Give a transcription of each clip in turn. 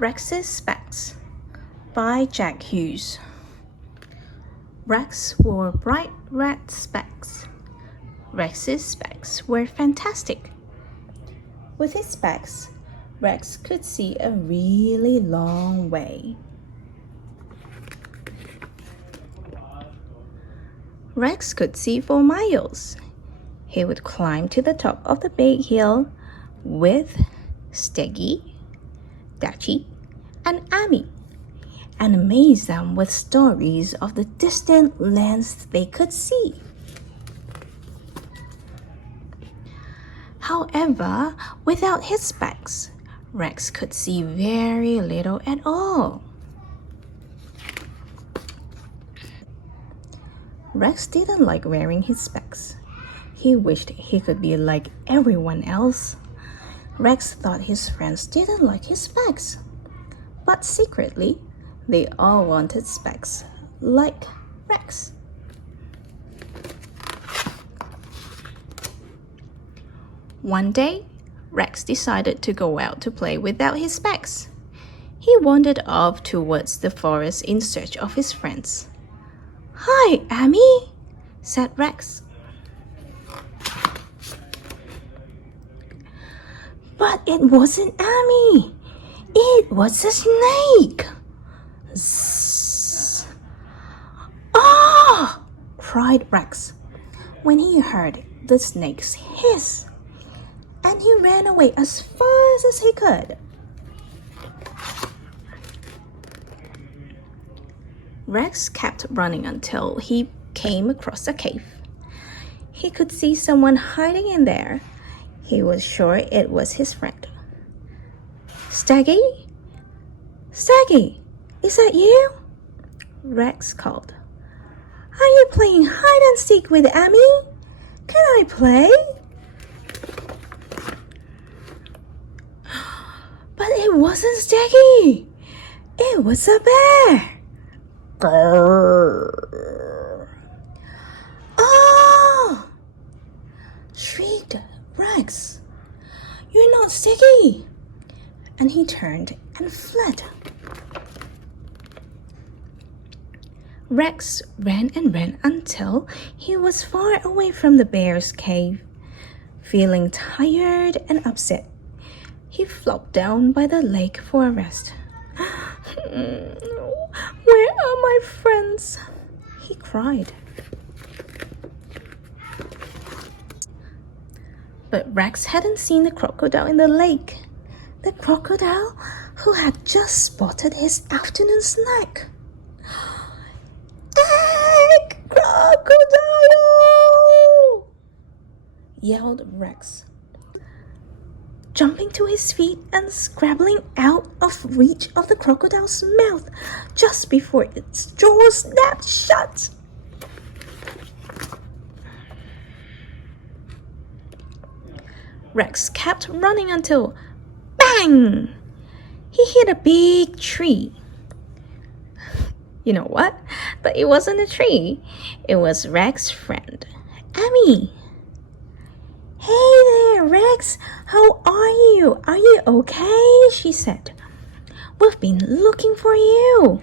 Rex's Specs by Hughes. Rex wore bright red specs. Rex's specs were fantastic. With his specs, Rex could see a really long way. Rex could see for miles. He would climb to the top of the big hill with Steggy, Dachi, and Amy, and amaze them with stories of the distant lands they could see. However, without his specs, Rex could see very little at all. Rex didn't like wearing his specs. He wished he could be like everyone else. Rex thought his friends didn't like his specs, but secretly, they all wanted specs like Rex. One day, Rex decided to go out to play without his specs. He wandered off towards the forest in search of his friends. "Hi, Amy," said Rex. But it wasn't Amy. It was a snake. Zzz. "Ah!" cried Rex when he heard the snake's hiss, and he ran away as fast as he could. Rex kept running until he came across a cave. He could see someone hiding in there. He was sure it was his friend. "Steggy? Steggy, is that you?" Rex called. "Are you playing hide and seek with Amy? Can I play?" But it wasn't Steggy. It was a bear. Grrr. "Oh!" shrieked Rex. "You're not Steggy!" And he turned and fled. Rex ran and ran until he was far away from the bear's cave. Feeling tired and upset, he flopped down by the lake for a rest. "Where are my friends?" he cried. But Rex hadn't seen the crocodile in the lake. The crocodile who had just spotted his afternoon snack. "Egg crocodile!" yelled Rex, jumping to his feet and scrabbling out of reach of the crocodile's mouth just before its jaws snapped shut. Rex kept running until, bang! He hit a big tree. You know what? But it wasn't a tree. It was Rex's friend, Amy. "Hey there, Rex. How are you? Are you okay?" she said. "We've been looking for you."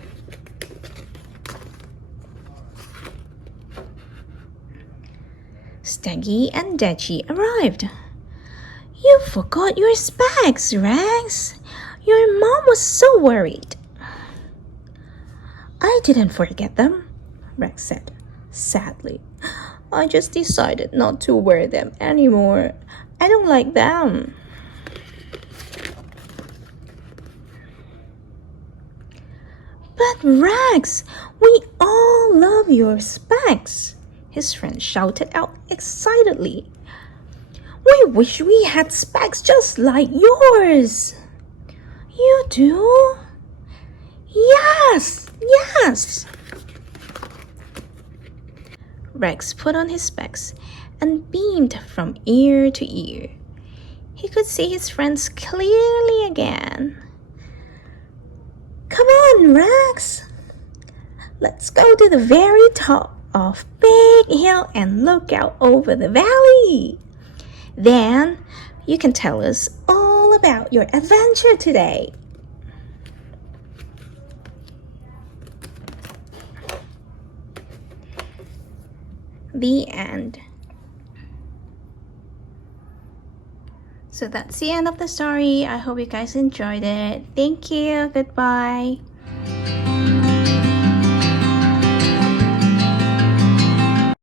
Steggy and Dachi arrived. "You forgot your specs, Rex. Your mom was so worried." "I didn't forget them," Rex said, sadly. "I just decided not to wear them anymore. I don't like them." "But Rex, we all love your specs," his friend shouted out excitedly. "We wish we had specs just like yours." "You do?" Yes! Yes! Rex put on his specs and beamed from ear to ear. He could see his friends clearly again. "Come on, Rex! Let's go to the very top of Big Hill and look out over the valley. Then you can tell us all about your adventure today." The end. So that's the end of the story. I hope you guys enjoyed it. Thank you. Goodbye.